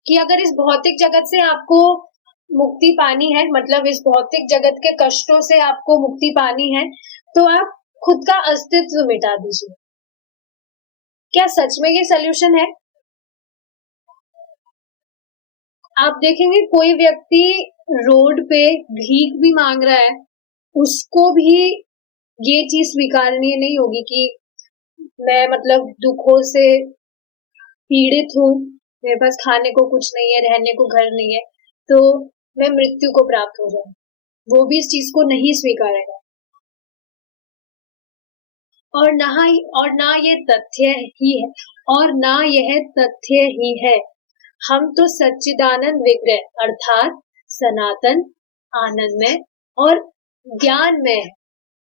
कि अगर इस भौतिक जगत से आपको मुक्ति पानी है, मतलब इस भौतिक जगत के कष्टों से आपको मुक्ति पानी है, तो आप खुद का अस्तित्व मिटा दीजिए। क्या सच में ये सल्यूशन है? आप देखेंगे कोई व्यक्ति रोड पे भीख भी मांग रहा है, उसको भी ये चीज स्वीकारनीय नहीं होगी कि मैं मतलब दुखों से पीड़ित हूँ, मेरे पास खाने को कुछ नहीं है, रहने को घर नहीं है, तो मैं मृत्यु को प्राप्त हो जाऊं। वो भी इस चीज को नहीं स्वीकारेगा। और ना ये तथ्य ही है, और ना यह तथ्य ही है। हम तो सच्चिदानंद विग्रह अर्थात सनातन, आनंदमय और ज्ञानमय है।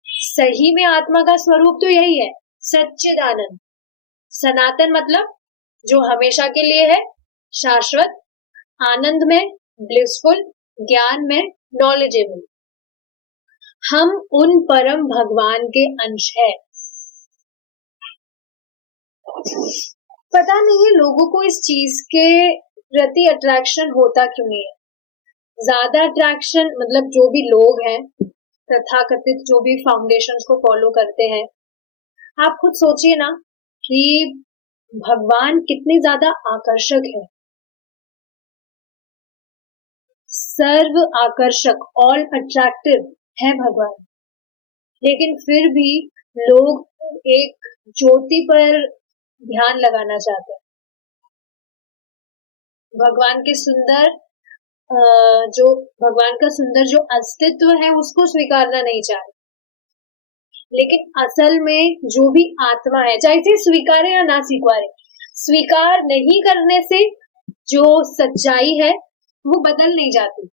सही में आत्मा का स्वरूप तो यही है, सच्चिदानंद। सनातन मतलब जो हमेशा के लिए है, शाश्वत, आनंद में, ब्लिसफुल, ज्ञान में, नॉलेजेबल। हम उन परम भगवान के अंश है। पता नहीं है लोगों को इस चीज के प्रति अट्रैक्शन होता क्यों नहीं है। ज्यादा अट्रैक्शन मतलब जो भी लोग हैं, तथाकथित जो भी फाउंडेशंस को फॉलो करते हैं, आप खुद सोचिए ना कि भगवान कितने ज्यादा आकर्षक है, सर्व आकर्षक, ऑल अट्रैक्टिव है भगवान। लेकिन फिर भी लोग एक ज्योति पर ध्यान लगाना चाहते हैं, भगवान के सुंदर जो भगवान का सुंदर जो अस्तित्व है उसको स्वीकारना नहीं चाहते। लेकिन असल में जो भी आत्मा है, चाहे इसे स्वीकारे या ना स्वीकारे, स्वीकार नहीं करने से जो सच्चाई है वो बदल नहीं जाती।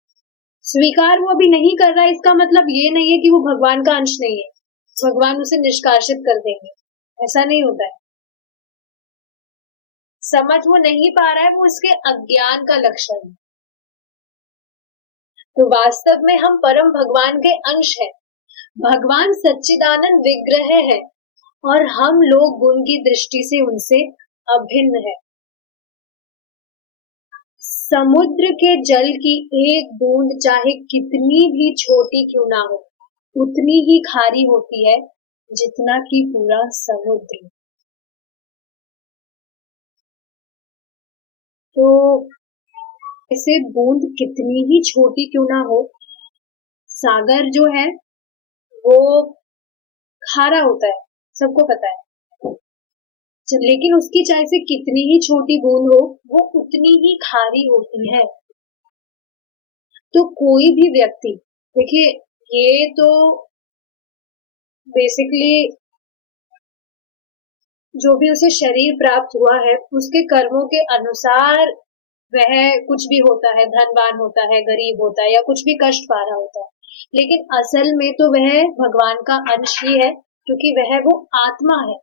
स्वीकार वो अभी नहीं कर रहा है, इसका मतलब ये नहीं है कि वो भगवान का अंश नहीं है, भगवान उसे निष्कासित कर देंगे, ऐसा नहीं होता है। समझ वो नहीं पा रहा है, वो उसके अज्ञान का लक्षण है। तो वास्तव में हम परम भगवान के अंश हैं। भगवान सच्चिदानंद विग्रह है और हम लोग गुण की दृष्टि से उनसे अभिन्न है। समुद्र के जल की एक बूंद चाहे कितनी भी छोटी क्यों ना हो, उतनी ही खारी होती है जितना कि पूरा समुद्र। तो ऐसे बूंद कितनी ही छोटी क्यों ना हो, सागर जो है वो खारा होता है, सबको पता है। लेकिन उसकी चाहे से कितनी ही छोटी बूंद हो, वो उतनी ही खारी होती है। तो कोई भी व्यक्ति, देखिए ये तो बेसिकली जो भी उसे शरीर प्राप्त हुआ है उसके कर्मों के अनुसार वह कुछ भी होता है, धनवान होता है, गरीब होता है, या कुछ भी कष्ट पा रहा होता है। लेकिन असल में तो वह भगवान का अंश ही है, क्योंकि वह वो आत्मा है।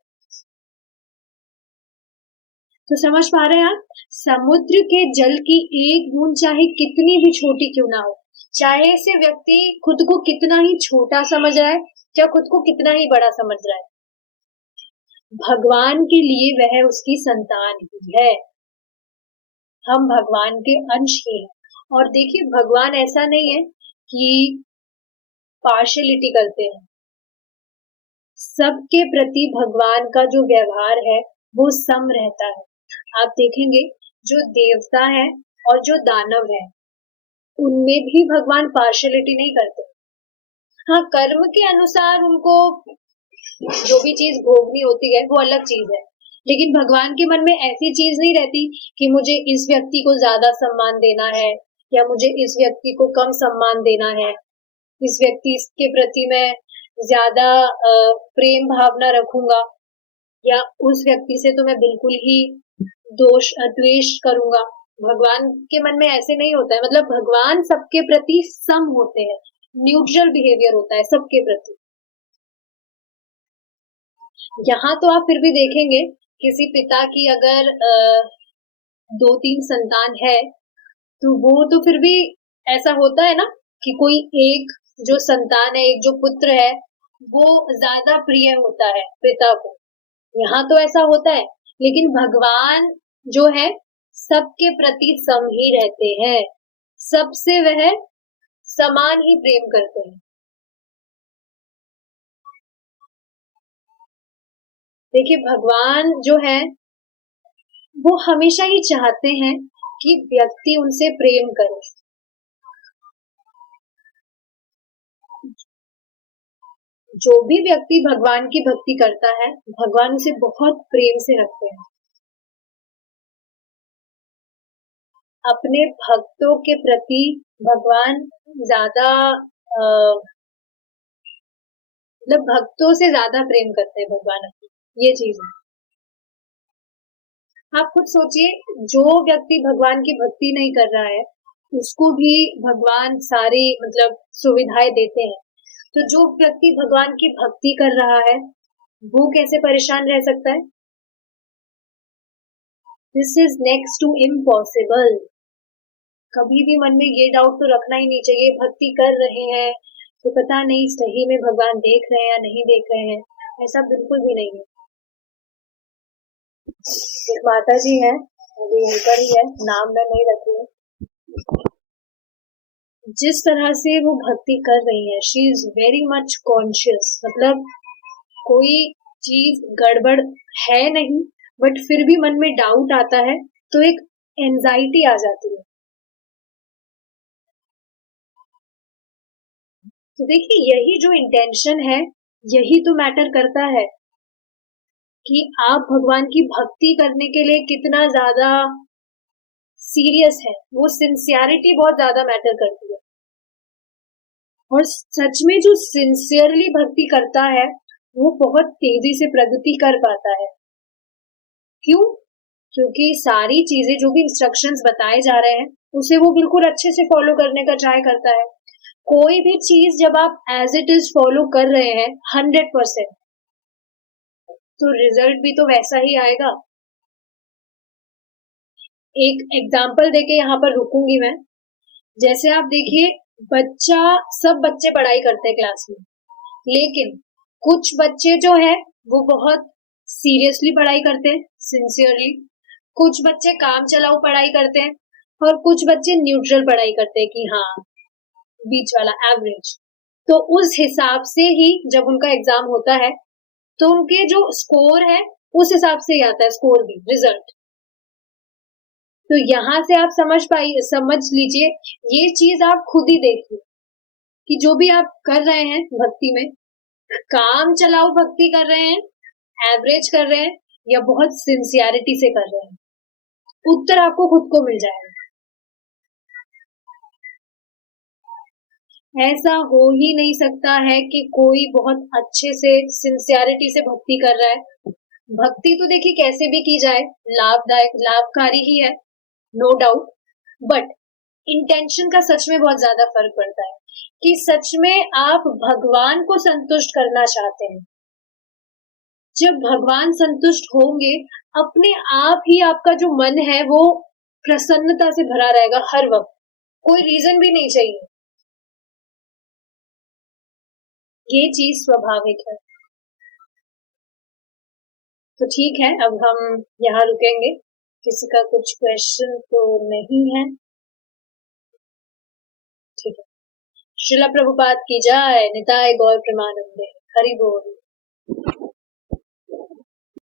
तो समझ पा रहे हैं आप, समुद्र के जल की एक बूंद चाहे कितनी भी छोटी क्यों ना हो, चाहे से व्यक्ति खुद को कितना ही छोटा समझ रहा है या खुद को कितना ही बड़ा समझ रहा है, भगवान के लिए वह उसकी संतान ही है। हम भगवान के अंश ही हैं। और देखिए भगवान ऐसा नहीं है कि पार्शियलिटी करते हैं, सबके प्रति भगवान का जो व्यवहार है वो सम रहता है। आप देखेंगे जो देवता है और जो दानव है उनमें भी भगवान पार्शियलिटी नहीं करते। हाँ, कर्म के अनुसार उनको जो भी चीज भोगनी होती है वो अलग चीज है, लेकिन भगवान के मन में ऐसी चीज नहीं रहती कि मुझे इस व्यक्ति को ज्यादा सम्मान देना है या मुझे इस व्यक्ति को कम सम्मान देना है, इस व्यक्ति के प्रति मैं ज्यादा प्रेम भावना रखूंगा या उस व्यक्ति से तो मैं बिल्कुल ही द्वेष करूंगा। भगवान के मन में ऐसे नहीं होता है, मतलब भगवान सबके प्रति सम होते हैं, न्यूट्रल बिहेवियर होता है सबके प्रति। यहाँ तो आप फिर भी देखेंगे किसी पिता की अगर 2-3 संतान है तो वो तो फिर भी ऐसा होता है ना कि कोई एक जो संतान है, एक जो पुत्र है, वो ज्यादा प्रिय होता है पिता को। यहाँ तो ऐसा होता है, लेकिन भगवान जो है सबके प्रति सम ही रहते हैं, सबसे वह समान ही प्रेम करते हैं। देखिए भगवान जो है वो हमेशा ही चाहते हैं कि व्यक्ति उनसे प्रेम करे। जो भी व्यक्ति भगवान की भक्ति करता है, भगवान उसे बहुत प्रेम से रखते हैं। अपने भक्तों के प्रति भगवान ज्यादा मतलब भक्तों से ज्यादा प्रेम करते हैं भगवान, ये चीज है। आप खुद सोचिए, जो व्यक्ति भगवान की भक्ति नहीं कर रहा है उसको भी भगवान सारी मतलब सुविधाएं देते हैं, तो जो व्यक्ति भगवान की भक्ति कर रहा है वो कैसे परेशान रह सकता है? This is next to impossible. कभी भी मन में ये डाउट तो रखना ही नहीं चाहिए, भक्ति कर रहे हैं तो पता नहीं सही में भगवान देख रहे हैं या नहीं देख रहे हैं, ऐसा बिल्कुल भी नहीं है। एक माता जी है, अभी यहीं पर ही है, नाम मैं नहीं रखूंगी। जिस तरह से वो भक्ति कर रही है, she is very much conscious, मतलब कोई चीज गड़बड़ है नहीं, बट फिर भी मन में डाउट आता है तो एक एंजाइटी आ जाती है। तो देखिए यही जो इंटेंशन है, यही तो मैटर करता है कि आप भगवान की भक्ति करने के लिए कितना ज्यादा सीरियस है। वो सिंसियरिटी बहुत ज्यादा मैटर करती है, और सच में जो सिंसियरली भक्ति करता है वो बहुत तेजी से प्रगति कर पाता है। क्यों? क्योंकि सारी चीजें जो भी इंस्ट्रक्शंस बताए जा रहे हैं उसे वो बिल्कुल अच्छे से फॉलो करने का ट्राई करता है। कोई भी चीज जब आप एज इट इज फॉलो कर रहे हैं 100%, तो रिजल्ट भी तो वैसा ही आएगा। एक एग्जाम्पल देके यहाँ पर रुकूंगी मैं। जैसे आप देखिए, सब बच्चे पढ़ाई करते हैं क्लास में, लेकिन कुछ बच्चे जो है वो बहुत सीरियसली पढ़ाई करते हैं, सिंसियरली। कुछ बच्चे काम चलाऊ पढ़ाई करते हैं, और कुछ बच्चे न्यूट्रल पढ़ाई करते हैं कि हाँ बीच वाला, एवरेज। तो उस हिसाब से ही जब उनका एग्जाम होता है तो उनके जो स्कोर है उस हिसाब से ही आता है, स्कोर भी, रिजल्ट। तो यहाँ से आप समझ लीजिए, ये चीज आप खुद ही देखिए कि जो भी आप कर रहे हैं भक्ति में, काम चलाऊ भक्ति कर रहे हैं, एवरेज कर रहे हैं, या बहुत सिंसियरिटी से कर रहे हैं, उत्तर आपको खुद को मिल जाएगा। ऐसा हो ही नहीं सकता है कि कोई बहुत अच्छे से सिंसियरिटी से भक्ति कर रहा है। भक्ति तो देखिए कैसे भी की जाए लाभदायक, लाभकारी ही है, नो डाउट, बट इंटेंशन का सच में बहुत ज्यादा फर्क पड़ता है कि सच में आप भगवान को संतुष्ट करना चाहते हैं। जब भगवान संतुष्ट होंगे, अपने आप ही आपका जो मन है वो प्रसन्नता से भरा रहेगा हर वक्त, कोई रीजन भी नहीं चाहिए। ये चीज स्वाभाविक है। तो ठीक है, अब हम यहाँ रुकेंगे। किसी का कुछ क्वेश्चन तो नहीं है? ठीक है। श्रीला प्रभुपाद की जय। निताय गौर प्रेमानंदे। हरि बोल।